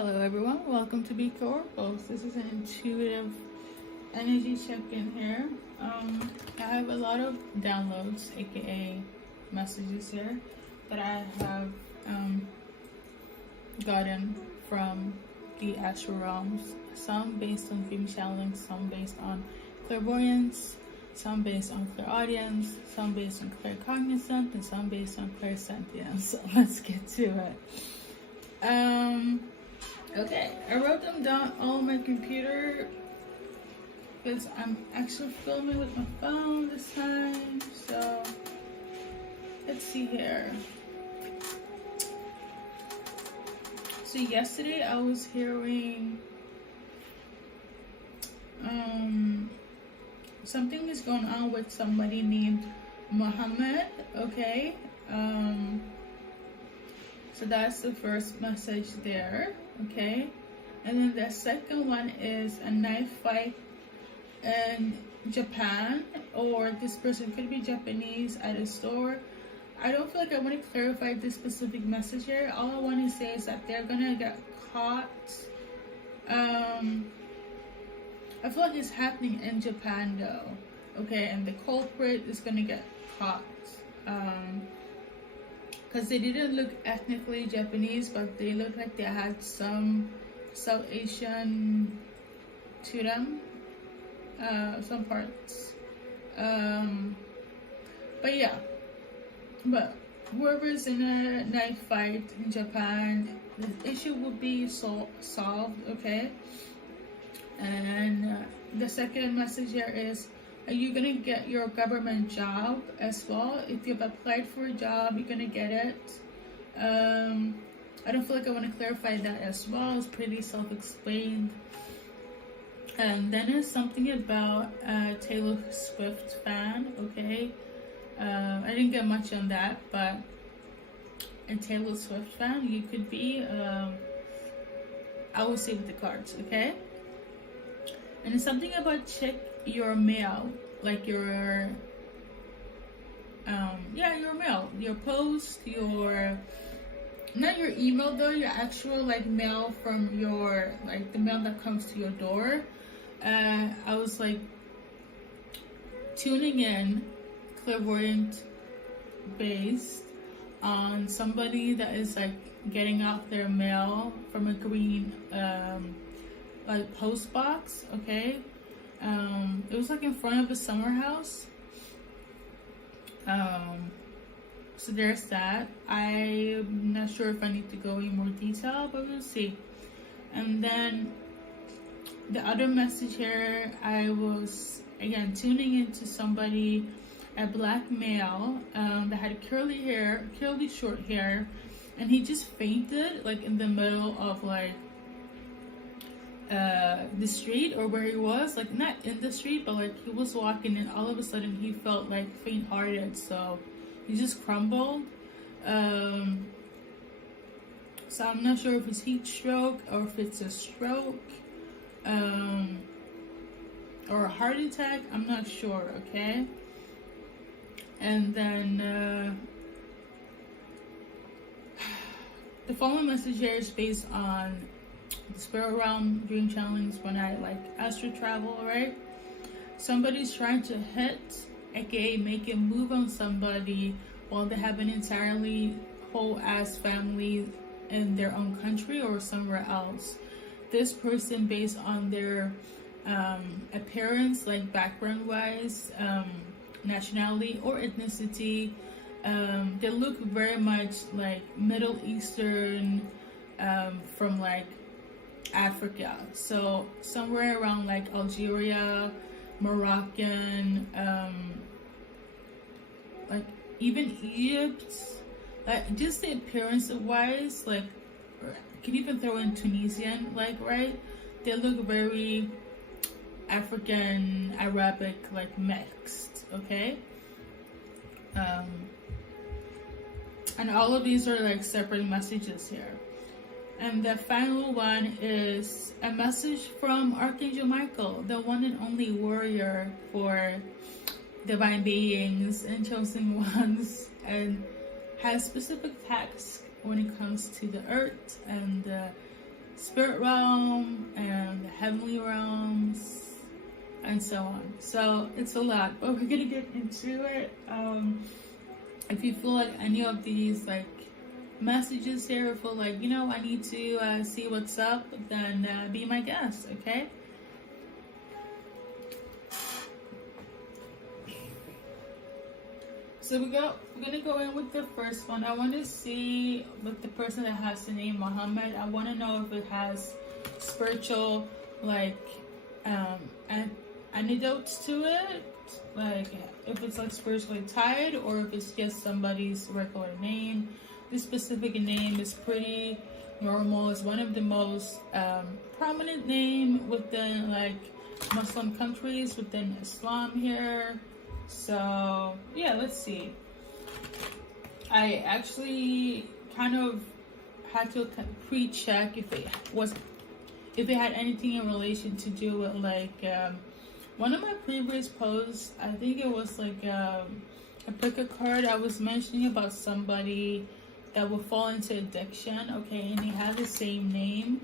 Hello everyone, welcome to BKA Oracles. This is an intuitive energy check-in here. I have a lot of downloads, aka messages here, that I have gotten from the astral realms. Some based on dream channeling, some based on clairvoyance, some based on clairaudience, some based on claircognizance, and some based on clairsentience. So let's get to it. Okay, I wrote them down on my computer because I'm actually filming with my phone this time. So let's see here. So yesterday I was hearing something is going on with somebody named Muhammad. Okay, so that's the first message there. Okay, and then the second one is a knife fight in Japan, or this person could be Japanese at a store. I don't feel like I want to clarify this specific message here. All I want to say is that they're gonna get caught. I feel like it's happening in Japan though. Okay, and the culprit is gonna get caught. Because they didn't look ethnically Japanese, but they looked like they had some South Asian to them, some parts. But yeah, but whoever's in a knife fight in Japan, the issue will be solved, okay? And the second message here is, are you gonna get your government job as well? If you've applied for a job, you're gonna get it. I don't feel like I want to clarify that as well. It's pretty self-explained. And then there's something about Taylor Swift fan. Okay, I didn't get much on that, but a Taylor Swift fan, you could be. I will see with the cards. Okay, and it's something about check your mail, like your your mail, your post, your not your email though, your actual like mail from your, like the mail that comes to your door. I was like tuning in, clairvoyant based, on somebody that is like getting out their mail from a green like post box. Okay, it was like in front of a summer house. So there's that. I'm not sure if I need to go in more detail, but we'll see. And then the other message here, I was again tuning into somebody, a black male, that had curly short hair, and he just fainted like in the middle of like the street, or where he was, like not in the street, but like he was walking, and all of a sudden he felt like faint-hearted, so he just crumbled. So I'm not sure if it's heat stroke or if it's a stroke, or a heart attack. I'm not sure. Okay, and then the following message here is based on the spirit realm dream challenge when I like astral travel, right? Somebody's trying to hit, aka make a move on somebody while they have an entirely whole ass family in their own country or somewhere else. This person, based on their appearance, like background wise, nationality or ethnicity, they look very much like Middle Eastern, from like Africa, so somewhere around like Algeria, Moroccan, like even Egypt, like just the appearance wise, like could even throw in Tunisian, like, right? They look very African, Arabic, like mixed. Okay, and all of these are like separate messages here. And the final one is a message from Archangel Michael, the one and only warrior for divine beings and chosen ones, and has specific tasks when it comes to the earth and spirit realm and the heavenly realms and so on. So it's a lot, but we're gonna get into it. If you feel like any of these like messages here, feel like, you know, I need to see what's up, then be my guest, okay? So we're gonna go in with the first one. I want to see with the person that has the name Muhammad. I want to know if it has spiritual like antidotes to it, like if it's like spiritually tied, or if it's just somebody's regular name. This specific name is pretty normal. It's one of the most prominent name within like Muslim countries, within Islam here. So yeah, let's see. I actually kind of had to pre-check if it had anything in relation to do with like one of my previous posts. I think it was like a pick a card. I was mentioning about somebody that would fall into addiction, okay, and they have the same name.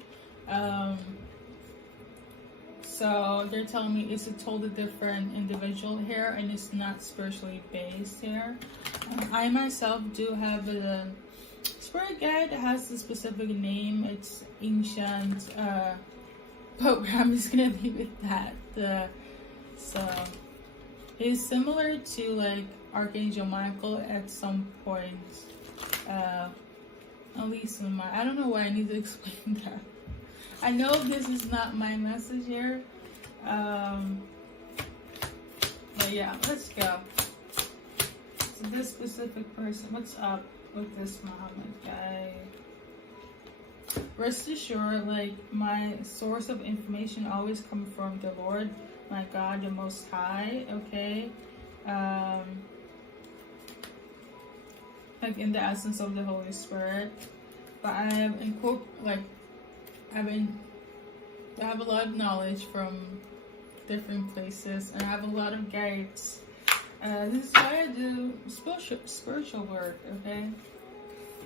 So they're telling me it's a totally different individual here, and it's not spiritually based here. I myself do have a spirit guide that has a specific name. It's ancient, but I'm just gonna leave it at that. So it's similar to like Archangel Michael at some point. At least in my, I don't know why I need to explain that. I know this is not my message here. But yeah, let's go. So this specific person, what's up with this Muhammad guy? Rest assured, like, my source of information always comes from the Lord, my God, the Most High, okay? Like in the essence of the Holy Spirit. But I have I have a lot of knowledge from different places, and I have a lot of guides. This is why I do spiritual work, okay?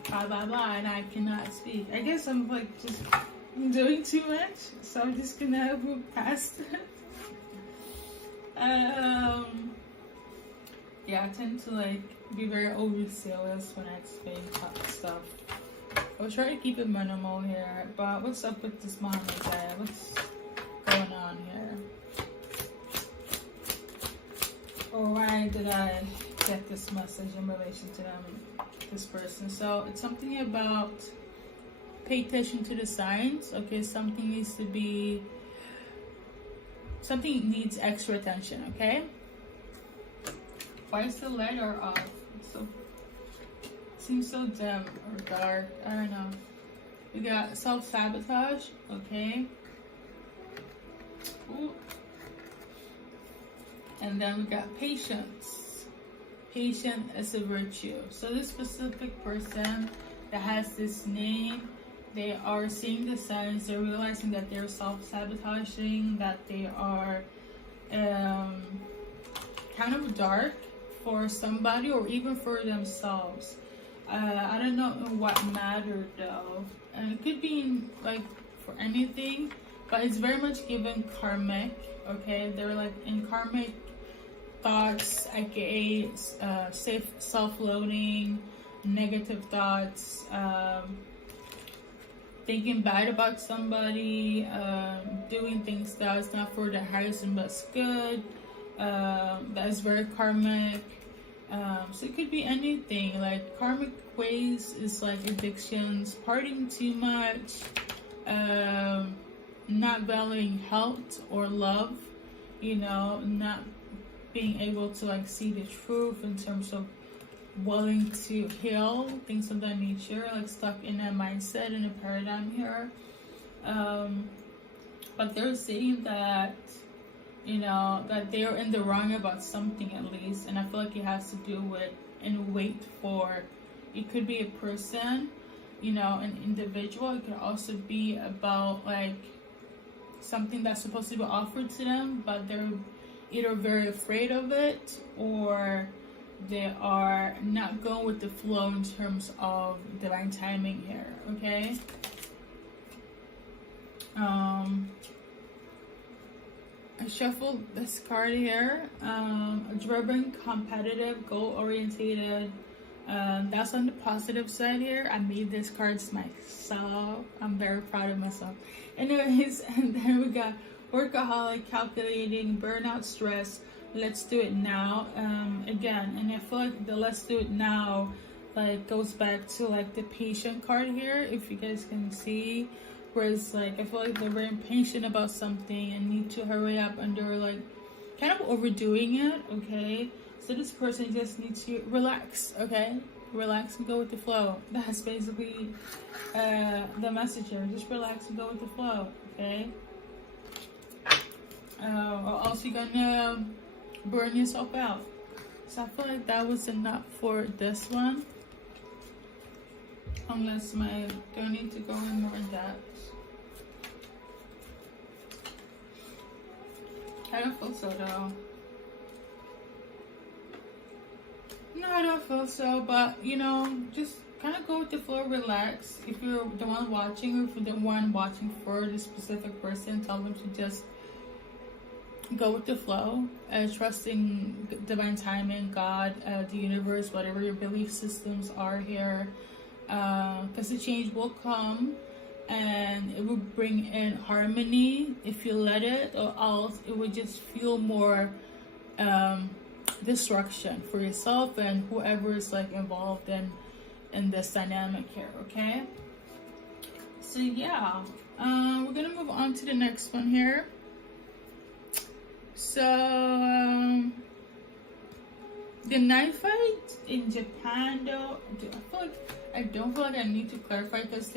Blah blah blah, and I cannot speak. I guess I'm like just doing too much, so I'm just gonna move past it. Yeah, I tend to like be very overzealous when I explain stuff. I'll try to keep it minimal here, but what's up with this Muhammad guy? What's going on here? Or why did I get this message in relation to this person? So it's something about pay attention to the signs. Okay, something needs extra attention, okay? Why is the lighter off? Seems so dim or dark. I don't know. We got self-sabotage, okay? Ooh. And then we got patience. Patience is a virtue. So this specific person that has this name, they are seeing the signs, they're realizing that they're self-sabotaging, that they are kind of dark for somebody or even for themselves. I don't know what matter though. It could be like for anything, but it's very much given karmic, okay? They're like in karmic thoughts, aka self-loathing, negative thoughts, thinking bad about somebody, doing things that's not for their highest and best good, that is very karmic. So it could be anything. Like karmic ways is like addictions, partying too much, not valuing health or love, you know, not being able to like see the truth in terms of willing to heal, things of that nature, like stuck in a mindset and a paradigm here. But they're saying that, you know, that they're in the wrong about something at least, and I feel like it has to do with and wait for. It could be a person, you know, an individual. It could also be about like something that's supposed to be offered to them, but they're either very afraid of it or they are not going with the flow in terms of divine timing here, okay? I shuffled this card here. Driven, competitive, goal-orientated. That's on the positive side here. I made this cards myself. I'm very proud of myself. Anyways, and then we got workaholic, calculating, burnout, stress. Let's do it now. Again, and I feel like the let's do it now like goes back to like the patient card here, if you guys can see, where it's like I feel like they're very impatient about something and need to hurry up, and they're like kind of overdoing it. Okay, so this person just needs to relax. Okay, relax and go with the flow. That's basically the message here. Just relax and go with the flow. Okay, or else you're gonna burn yourself out. So I feel like that was enough for this one, unless do I need to go in more depth? I don't feel so though. No, I don't feel so, but you know, just kind of go with the flow, relax. If you're the one watching, or if you're the one watching for the specific person, tell them to just go with the flow, trusting divine timing, God, the universe, whatever your belief systems are here, because the change will come and it will bring in harmony if you let it, or else it would just feel more destruction for yourself and whoever is like involved in this dynamic here. Okay, so yeah, we're gonna move on to the next one here. So the knife fight in Japan though, I don't feel like I need to clarify, because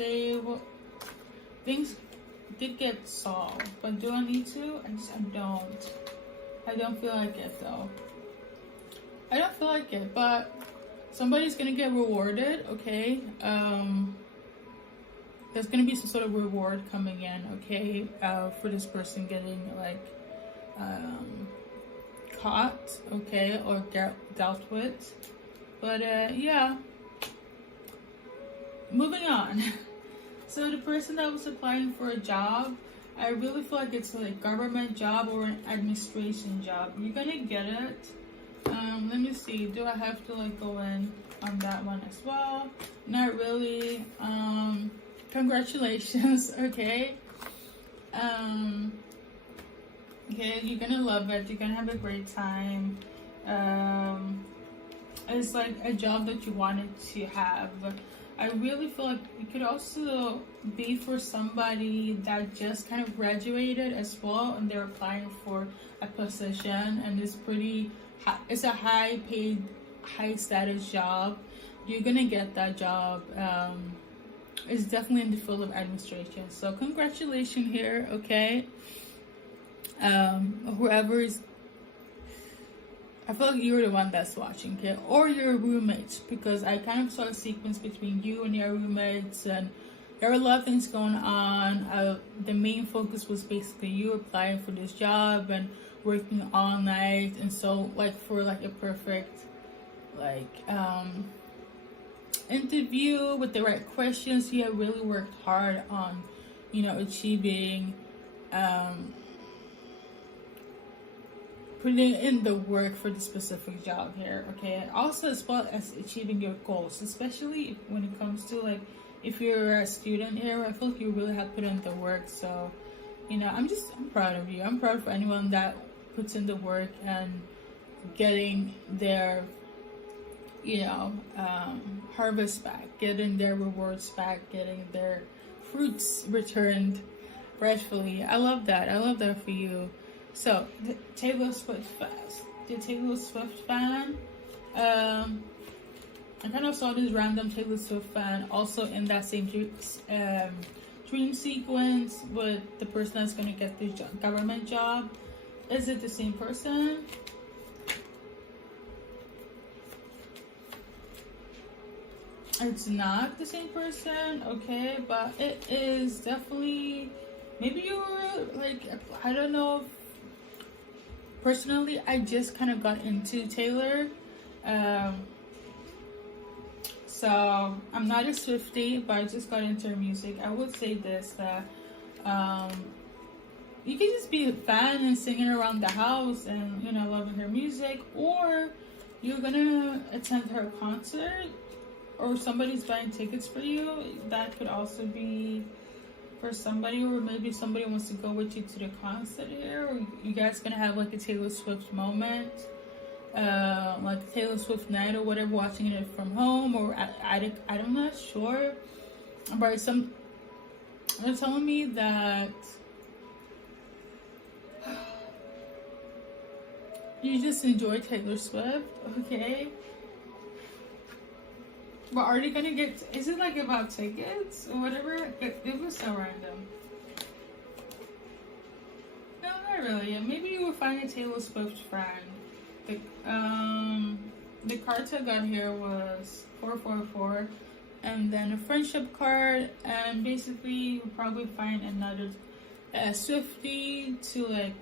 things did get solved, but do I need to? I don't feel like it though. I don't feel like it, but somebody's gonna get rewarded. Okay, there's gonna be some sort of reward coming in. Okay, for this person getting like caught, okay, or dealt with. But yeah, moving on. So the person that was applying for a job, I really feel like it's like a government job or an administration job. You're gonna get it. Let me see, do I have to like go in on that one as well? Not really. Congratulations. Okay, okay, you're gonna love it, you're gonna have a great time. It's like a job that you wanted to have. I really feel like it could also be for somebody that just kind of graduated as well, and they're applying for a position, and it's a high paid, high status job. You're gonna get that job. It's definitely in the field of administration, so congratulations here. Okay, whoever is, I feel like you're the one that's watching, okay, or your roommates, because I kind of saw a sequence between you and your roommates, and there are a lot of things going on. The main focus was basically you applying for this job and working all night, and so like for like a perfect like interview with the right questions, you have really worked hard on, you know, achieving putting in the work for the specific job here. Okay, and also as well as achieving your goals, especially when it comes to like if you're a student here, I feel like you really have put in the work. So you know, I'm proud of you. I'm proud for anyone that puts in the work and getting their, you know, harvest back, getting their rewards back, getting their fruits returned rightfully. I love that. I love that for you. So the Taylor Swift fan. I kind of saw this random Taylor Swift fan also in that same dream sequence with the person that's going to get the government job. Is it the same person? It's not the same person, okay, but it is definitely, maybe you were like, I don't know. Personally, I just kind of got into Taylor, so I'm not a Swiftie, but I just got into her music. I would say this, that Um, you can just be a fan and singing around the house and, you know, loving her music, or you're gonna attend her concert, or somebody's buying tickets for you. That could also be for somebody, or maybe somebody wants to go with you to the concert here, or you guys gonna have like a Taylor Swift moment, like Taylor Swift night or whatever, watching it from home, or I'm not sure, but they're telling me that you just enjoy Taylor Swift, okay? But are they gonna get, is it like about tickets or whatever? It was so random. No, not really. Maybe you will find a Taylor Swift friend. The cards I got here was 444, and then a friendship card, and basically you'll probably find another Swiftie to like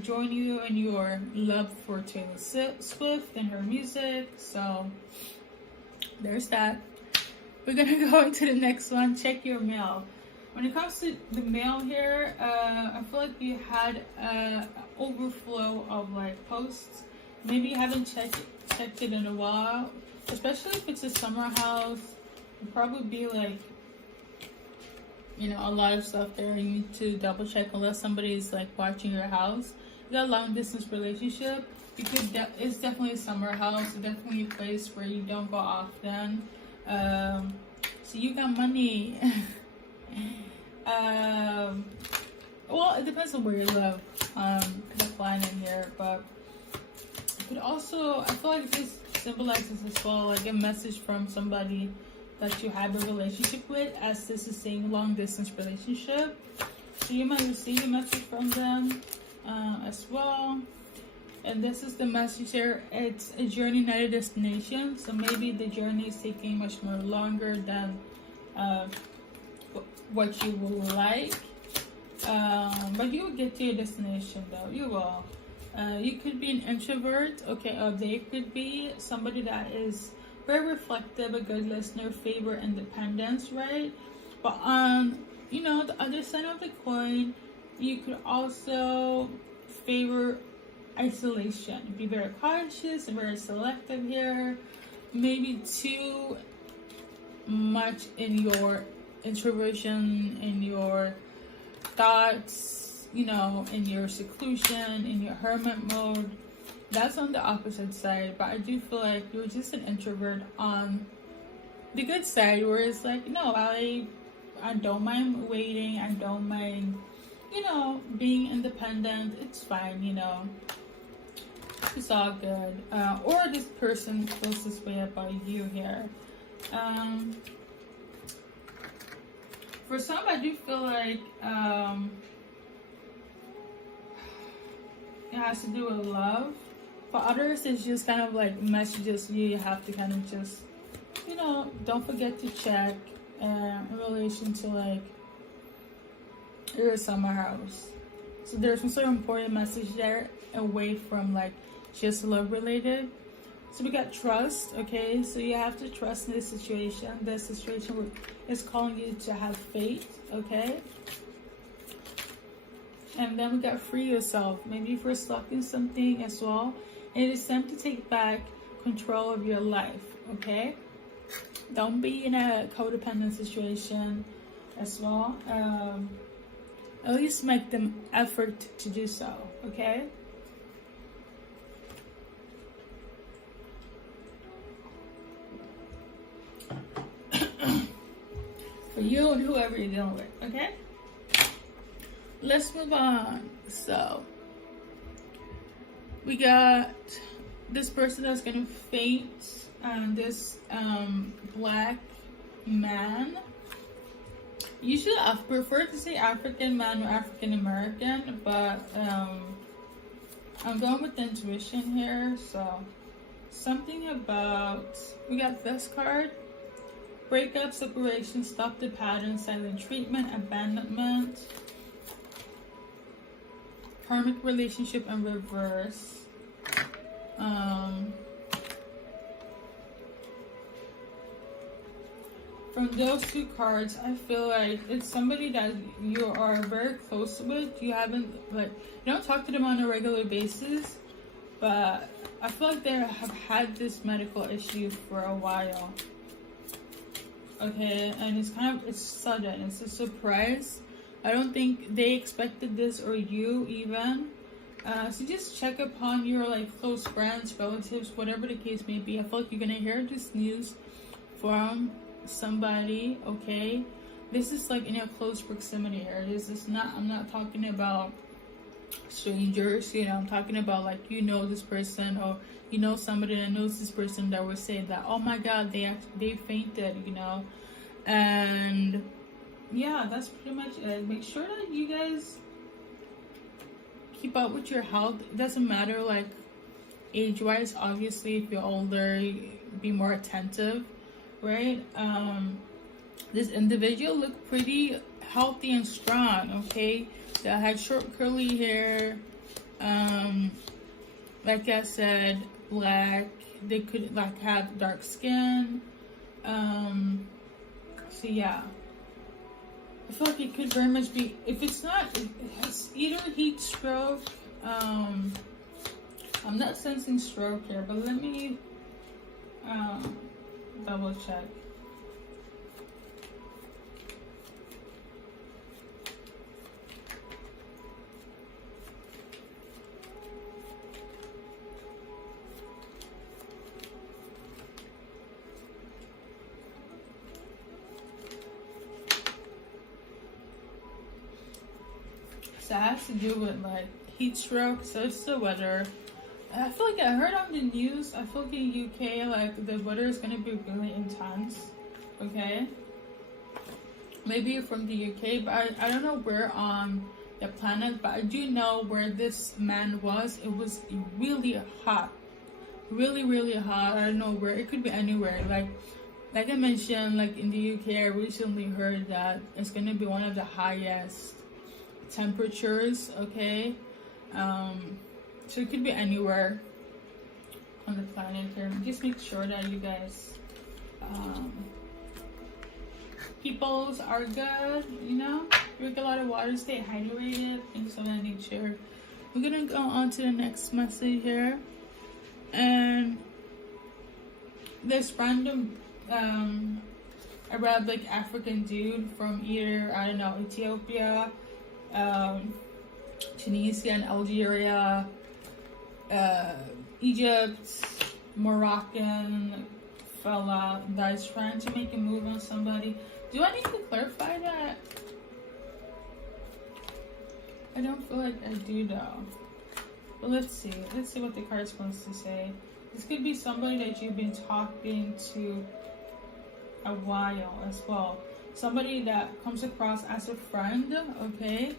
join you in your love for Taylor Swift and her music. So there's that. We're gonna go into the next one. Check your mail. When it comes to the mail here, I feel like you had an overflow of like posts. Maybe you haven't checked it in a while, especially if it's a summer house. It'll probably be like, you know, a lot of stuff there. You need to double check unless somebody's like watching your house. You got a long distance relationship. You could it's definitely a summer house. It's definitely a place where you don't go often. So you got money. Well, it depends on where you live. The plan in here, but it could also, I feel like this symbolizes as well like a message from somebody that you have a relationship with, as this is saying long distance relationship. So you might receive a message from them as well. And this is the message here. It's a journey, not a destination. So maybe the journey is taking much more longer than what you would like. But you will get to your destination though. You will. You could be an introvert, okay, or they could be somebody that is very reflective, a good listener, favor independence, right? But on, you know, the other side of the coin, you could also favor isolation. Be very cautious and very selective here. Maybe too much in your introversion, in your thoughts, you know, in your seclusion, in your hermit mode. That's on the opposite side, but I do feel like you're just an introvert on the good side, where it's like, no, I don't mind waiting, I don't mind, you know, being independent. It's fine, you know, it's all good. Or this person feels this way about you here. For some, I do feel like it has to do with love. For others, it's just kind of like messages you have to kind of just, you know, don't forget to check in relation to like your summer house. So there's some sort of important message there away from like just love related. So we got trust, okay? So you have to trust in this situation. This situation is calling you to have faith, okay? And then we got free yourself. Maybe if you're stuck in something as well, it is time to take back control of your life, okay? Don't be in a codependent situation as well. At least make the effort to do so, okay? For you and whoever you're dealing with, okay? Let's move on. So we got this person that's gonna faint, this black man. Usually I prefer to say African man or African American, but I'm going with intuition here. So something about, we got this card: breakup, separation, stop the pattern, silent treatment, abandonment, karmic relationship in reverse. from those two cards, I feel like it's somebody that you are very close with. You haven't, like, you don't talk to them on a regular basis, but I feel like they have had this medical issue for a while. Okay, and it's sudden. It's a surprise. I don't think they expected this, or you even. So just check upon your like close friends, relatives, whatever the case may be. I feel like you're gonna hear this news from somebody. Okay, this is like in your close proximity here. This is not. I'm not talking about strangers. You know, I'm talking about like you know this person, or you know somebody that knows this person that will say that, oh my God, they fainted. You know, and yeah, that's pretty much it. Make sure that you guys keep up with your health. It doesn't matter like age wise. Obviously, if you're older, be more attentive, right? This individual looked pretty healthy and strong. Okay, they had short curly hair, like I said, black. They could like have dark skin. So yeah, I feel like it could very much be, if it's not, it's either heat stroke. I'm not sensing stroke here, but let me double check. So it has to do with like heat stroke, so it's the weather. I feel like I heard on the news, I feel like in UK, like the weather is gonna be really intense. Okay, maybe you're from the UK, but I don't know where on the planet, but I do know where this man was. It was really hot, really hot. I don't know where. It could be anywhere. Like I mentioned, like in the UK, I recently heard that it's gonna be one of the highest temperatures. Okay, so it could be anywhere on the planet here. Just make sure that you guys peoples are good, you know, drink a lot of water, stay hydrated, things of that nature. We're gonna go on to the next message here, and this random Arabic African dude from either, I don't know, Ethiopia, Tunisia and Algeria, Egypt, Moroccan fella that is trying to make a move on somebody. Do I need to clarify that? I don't feel like I do though. But let's see. Let's see what the card wants to say. This could be somebody that you've been talking to a while as well. Somebody that comes across as a friend, okay?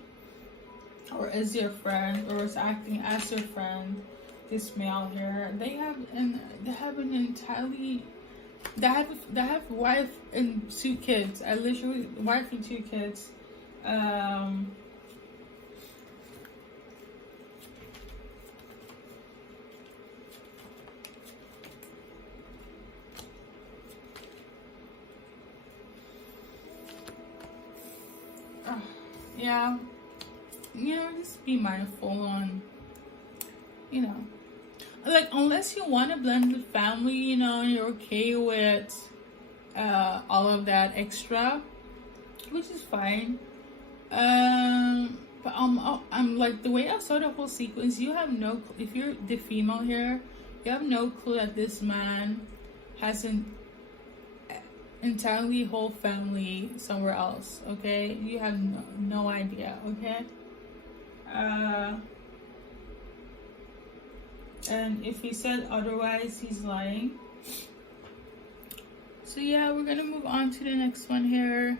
Or is your friend, or is acting as your friend. This male here, they have an entirely, they have wife and two kids. I literally, wife and two kids. Yeah, you know, just be mindful on, you know, like, unless you want to blend with family, you know, and you're okay with all of that extra, which is fine. But I'm like, the way I saw the whole sequence, you have no, if you're the female here, you have no clue that this man has an entirely whole family somewhere else. Okay, you have no idea. Okay. And if he said otherwise, he's lying. So yeah, we're gonna move on to the next one here.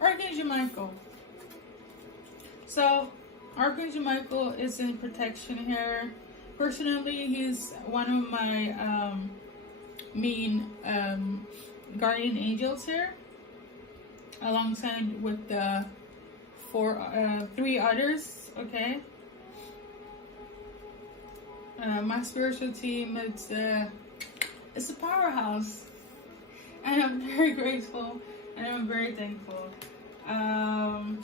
Archangel Michael. So Archangel Michael is in protection here. Personally, he's one of my main guardian angels here, alongside with the three others. Okay. My spiritual team, it's it's a powerhouse. And I'm very grateful and I'm very thankful. I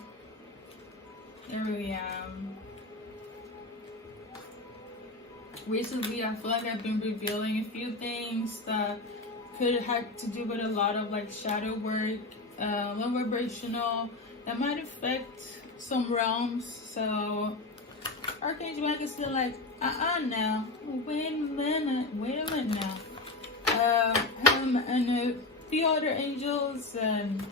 really am. Recently, I feel like I've been revealing a few things that could have to do with a lot of like shadow work, low vibrational, that might affect some realms. So Archangel Mike is still like, now, wait a minute now. Him and a few other angels, and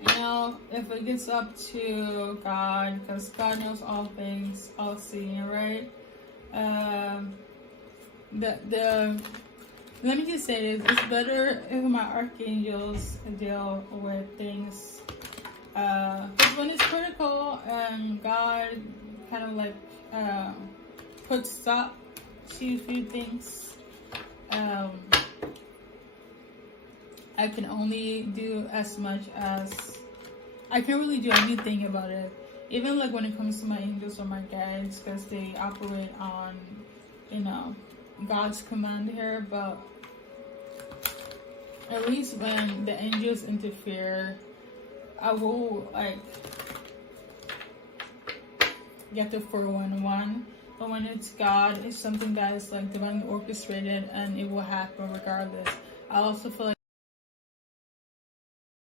you know, if it gets up to God, because God knows all things, all seeing, right? Let me just say this: it's better if my archangels deal with things, because when it's critical and God kind of like put stop to a few things, I can only do as much as I can't really do anything about it. Even like when it comes to my angels or my guides, because they operate on, you know, God's command here. But at least when the angels interfere, I will like get the 411. But when it's God, it's something that is like divinely orchestrated and it will happen regardless. I also feel like